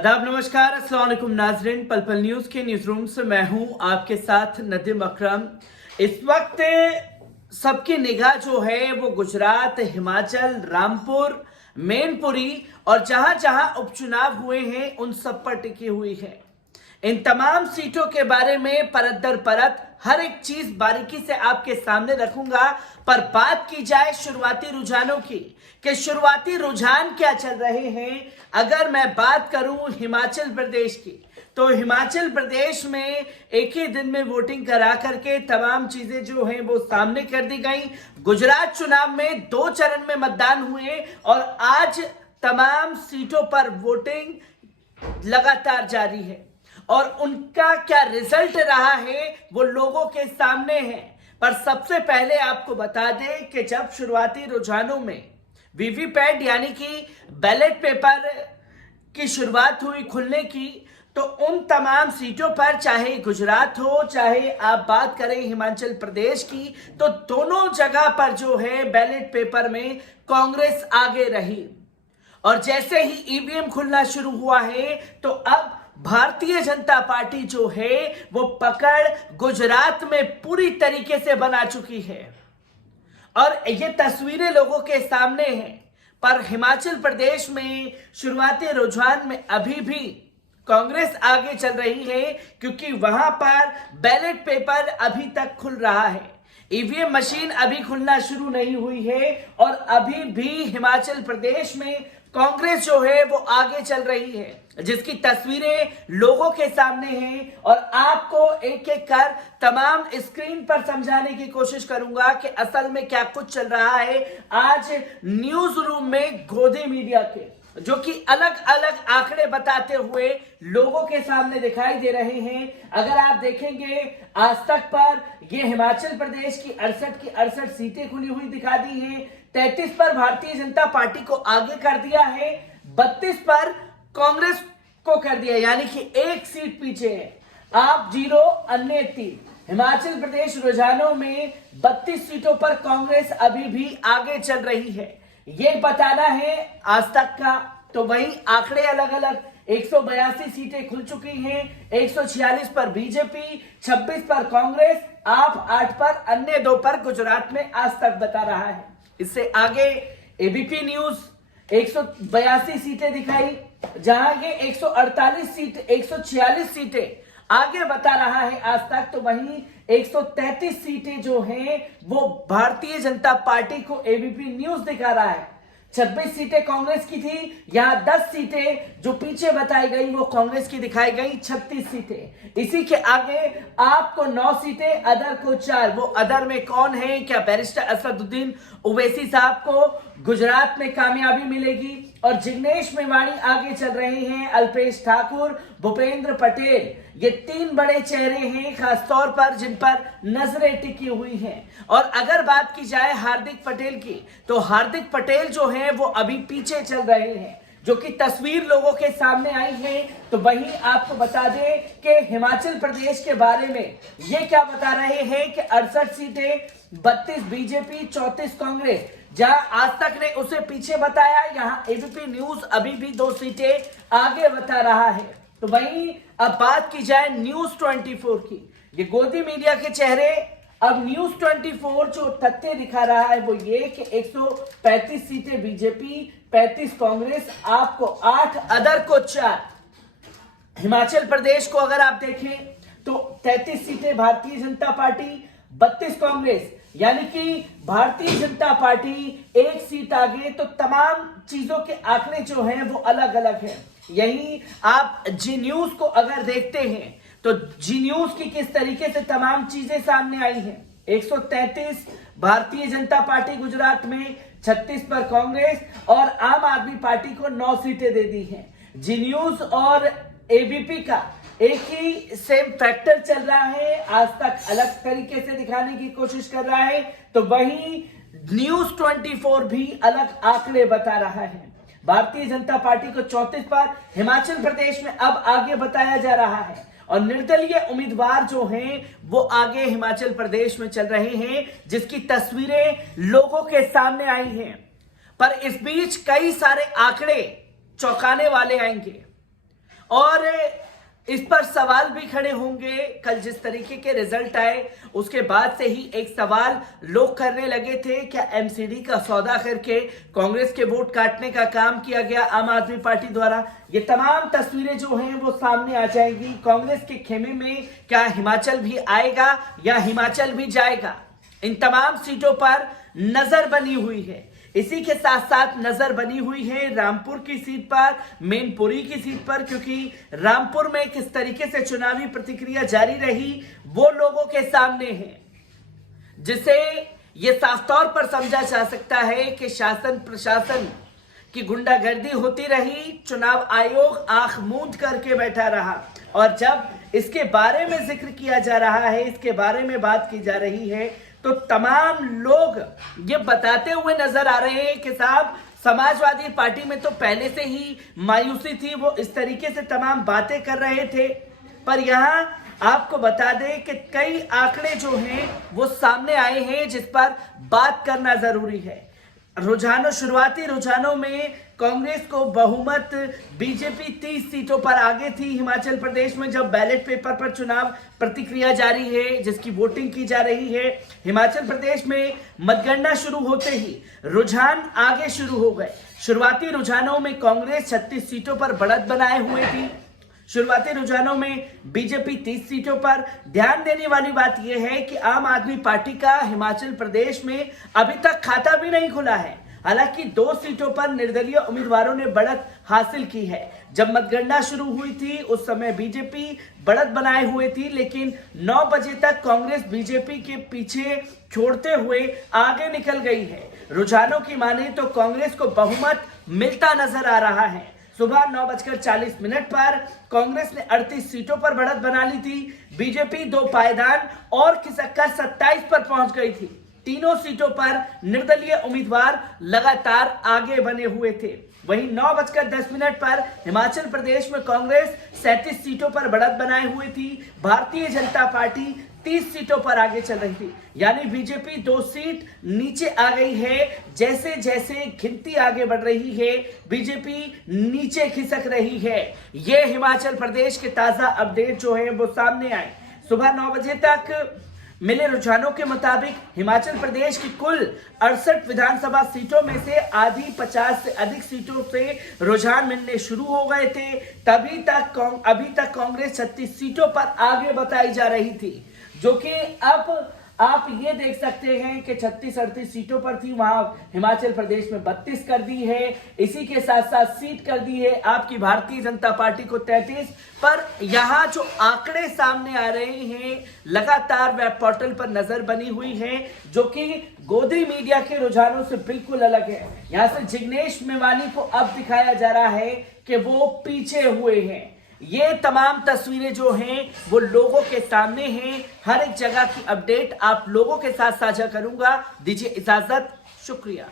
आदाब, नमस्कार, अस्सलाम वालेकुम नाज़रीन। पल पल न्यूज़ के न्यूज़ रूम से मैं हूं आपके साथ नदीम अकरम। इस वक्त सबकी निगाह जो है वो गुजरात, हिमाचल, रामपुर, मैनपुरी और जहां जहां उपचुनाव हुए हैं उन सब पर टिकी हुई है। इन तमाम सीटों के बारे में परत दर परत हर एक चीज बारीकी से आपके सामने रखूंगा। पर बात की जाए शुरुआती रुझानों की कि शुरुआती रुझान क्या चल रहे हैं, अगर मैं बात करूं हिमाचल प्रदेश की, तो हिमाचल प्रदेश में एक ही दिन में वोटिंग करा करके तमाम चीजें जो हैं वो सामने कर दी गई। गुजरात चुनाव में 2 चरण में मतदान हुए और आज तमाम सीटों पर वोटिंग लगातार जारी है और उनका क्या रिजल्ट रहा है वो लोगों के सामने है। पर सबसे पहले आपको बता दें कि जब शुरुआती रुझानों में वीवीपैट यानी कि बैलेट पेपर की शुरुआत हुई खुलने की, तो उन तमाम सीटों पर, चाहे गुजरात हो चाहे आप बात करें हिमाचल प्रदेश की, तो दोनों जगह पर जो है बैलेट पेपर में कांग्रेस आगे रही। और जैसे ही ईवीएम खुलना शुरू हुआ है तो अब भारतीय जनता पार्टी जो है वो पकड़ गुजरात में पूरी तरीके से बना चुकी है और ये तस्वीरें लोगों के सामने हैं। पर हिमाचल प्रदेश में शुरुआती रुझान में अभी भी कांग्रेस आगे चल रही है, क्योंकि वहां पर बैलेट पेपर अभी तक खुल रहा है, ईवीएम मशीन अभी खुलना शुरू नहीं हुई है और अभी भी हिमाचल प्रदेश में कांग्रेस जो है वो आगे चल रही है, जिसकी तस्वीरें लोगों के सामने हैं और आपको एक एक कर तमाम स्क्रीन पर समझाने की कोशिश करूंगा कि असल में क्या कुछ चल रहा है। आज न्यूज रूम में गोदी मीडिया के जो कि अलग अलग आंकड़े बताते हुए लोगों के सामने दिखाई दे रहे हैं। अगर आप देखेंगे आज तक पर ये हिमाचल प्रदेश की 68 की 68 सीटें खुली हुई दिखा दी हैं। 33 पर भारतीय जनता पार्टी को आगे कर दिया है, 32 पर कांग्रेस को कर दिया, यानी कि एक सीट पीछे है। आप 0 अन्य 3। हिमाचल प्रदेश रुझानों में 32 सीटों पर कांग्रेस अभी भी आगे चल रही है, ये बताना है आज तक का। तो वहीं आंकड़े अलग अलग, 182 सीटें खुल चुकी हैं, 146 पर बीजेपी, 26 पर कांग्रेस, आप 8 पर, अन्य 2 पर गुजरात में आज तक बता रहा है। इससे आगे एबीपी न्यूज 182 सीटें दिखाई, जहां ये 148 सीट 146 सीटें आगे बता रहा है आज तक। तो वहीं 133 सीटें जो हैं वो भारतीय जनता पार्टी को एबीपी न्यूज दिखा रहा है। 26 सीटें कांग्रेस की थी, यहां 10 सीटें जो पीछे बताई गई वो कांग्रेस की दिखाई गई, 36 सीटें। इसी के आगे आपको 9 सीटें, अदर को 4। वो अदर में कौन है? क्या बैरिस्टर असदुद्दीन ओवैसी साहब को गुजरात में कामयाबी मिलेगी? और जिग्नेश मेवाणी आगे चल रहे हैं, अल्पेश ठाकुर, भूपेंद्र पटेल, ये 3 बड़े चेहरे हैं खासतौर पर जिन पर नजरें टिकी हुई हैं। और अगर बात की जाए हार्दिक पटेल की, तो हार्दिक पटेल जो हैं वो अभी पीछे चल रहे हैं, जो कि तस्वीर लोगों के सामने आई है। तो वहीं आपको बता दें कि हिमाचल प्रदेश के बारे में ये क्या बता रहे हैं कि 68 सीटें, 32 बीजेपी, 34 कांग्रेस। जहां आज तक ने उसे पीछे बताया, यहां एबीपी न्यूज अभी भी 2 सीटें आगे बता रहा है। तो वहीं अब बात की जाए न्यूज 24 की, ये गोदी मीडिया के चेहरे। अब न्यूज 24 जो तथ्य दिखा रहा है वो ये कि 135 सीटें बीजेपी, 35 कांग्रेस, आपको 8, अदर को 4। हिमाचल प्रदेश को अगर आप देखें तो 33 सीटें भारतीय जनता पार्टी, 32 कांग्रेस, यानी कि भारतीय जनता पार्टी एक सीट आगे। तो तमाम चीजों के आंकड़े जो हैं वो अलग अलग हैं। यही आप जी न्यूज को अगर देखते हैं तो जी न्यूज की किस तरीके से तमाम चीजें सामने आई हैं। 133 भारतीय जनता पार्टी गुजरात में, 36 पर कांग्रेस और आम आदमी पार्टी को 9 सीटें दे दी हैं। जी न्यूज और एबीपी का एक ही सेम फैक्टर चल रहा है, आज तक अलग तरीके से दिखाने की कोशिश कर रहा है। तो वहीं न्यूज 24 भी अलग आंकड़े बता रहा है। भारतीय जनता पार्टी को 34 पर हिमाचल प्रदेश में अब आगे बताया जा रहा है और निर्दलीय उम्मीदवार जो हैं वो आगे हिमाचल प्रदेश में चल रहे हैं, जिसकी तस्वीरें लोगों के सामने आई हैं। पर इस बीच कई सारे आंकड़े चौंकाने वाले आएंगे। और इस पर सवाल भी खड़े होंगे। कल जिस तरीके के रिजल्ट आए उसके बाद से ही एक सवाल लोग करने लगे थे, क्या एमसीडी का सौदा करके कांग्रेस के वोट काटने का काम किया गया आम आदमी पार्टी द्वारा। ये तमाम तस्वीरें जो हैं वो सामने आ जाएंगी। कांग्रेस के खेमे में क्या हिमाचल भी आएगा या हिमाचल भी जाएगा, इन तमाम सीटों पर नजर बनी हुई है। इसी के साथ साथ नजर बनी हुई है रामपुर की सीट पर, मैनपुरी की सीट पर, क्योंकि रामपुर में किस तरीके से चुनावी प्रतिक्रिया जारी रही वो लोगों के सामने है, जिसे ये साफ तौर पर समझा जा सकता है कि शासन प्रशासन की गुंडागर्दी होती रही, चुनाव आयोग आंख मूंद करके बैठा रहा। और जब इसके बारे में जिक्र किया जा रहा है, इसके बारे में बात की जा रही है, तो तमाम लोग ये बताते हुए नजर आ रहे हैं कि साहब समाजवादी पार्टी में तो पहले से ही मायूसी थी, वो इस तरीके से तमाम बातें कर रहे थे। पर यहां आपको बता दें कि कई आंकड़े जो हैं वो सामने आए हैं जिस पर बात करना जरूरी है। शुरुआती रुझानों में कांग्रेस को बहुमत, बीजेपी 30 सीटों पर आगे थी हिमाचल प्रदेश में। जब बैलेट पेपर पर चुनाव प्रतिक्रिया जारी है, जिसकी वोटिंग की जा रही है, हिमाचल प्रदेश में मतगणना शुरू होते ही रुझान आगे शुरू हो गए। शुरुआती रुझानों में कांग्रेस 36 सीटों पर बढ़त बनाए हुए थी। शुरुआती रुझानों में बीजेपी 30 सीटों पर। ध्यान देने वाली बात यह है कि आम आदमी पार्टी का हिमाचल प्रदेश में अभी तक खाता भी नहीं खुला है। हालांकि 2 सीटों पर निर्दलीय उम्मीदवारों ने बढ़त हासिल की है। जब मतगणना शुरू हुई थी उस समय बीजेपी बढ़त बनाए हुए थी, लेकिन 9 बजे तक कांग्रेस बीजेपी के पीछे छोड़ते हुए आगे निकल गई है। रुझानों की माने तो कांग्रेस को बहुमत मिलता नजर आ रहा है। सुबह 9:40 पर कांग्रेस ने 38 सीटों पर बढ़त बना ली थी। बीजेपी 2 पायदान और खिसककर 27 पर पहुंच गई थी। तीनों सीटों पर निर्दलीय उम्मीदवार लगातार आगे बने हुए थे। वहीं 9:10 पर हिमाचल प्रदेश में कांग्रेस 37 सीटों पर बढ़त बनाए हुए थी। भारतीय जनता पार्टी 30 सीटों पर आगे चल रही थी, यानी बीजेपी 2 सीट नीचे आ गई है। जैसे जैसे गिनती आगे बढ़ रही है, बीजेपी नीचे खिसक रही है। ये हिमाचल प्रदेश के ताजा अपडेट जो है वो सामने आए। सुबह 9 बजे तक मिले रुझानों के मुताबिक हिमाचल प्रदेश की कुल 68 विधानसभा सीटों में से आधी 50 से अधिक सीटों से रुझान मिलने शुरू हो गए थे। अभी तक कांग्रेस 36 सीटों पर आगे बताई जा रही थी, जो कि अब आप ये देख सकते हैं कि 36-38 सीटों पर थी, वहां हिमाचल प्रदेश में 32 कर दी है। इसी के साथ साथ सीट कर दी है आपकी भारतीय जनता पार्टी को 33 पर। यहां जो आंकड़े सामने आ रहे हैं, लगातार वेब पोर्टल पर नजर बनी हुई है, जो कि गोदी मीडिया के रुझानों से बिल्कुल अलग है। यहां से जिग्नेश मेवानी को अब दिखाया जा रहा है कि वो पीछे हुए हैं। ये तमाम तस्वीरें जो हैं वो लोगों के सामने हैं। हर एक जगह की अपडेट आप लोगों के साथ साझा करूंगा। दीजिए इजाजत, शुक्रिया।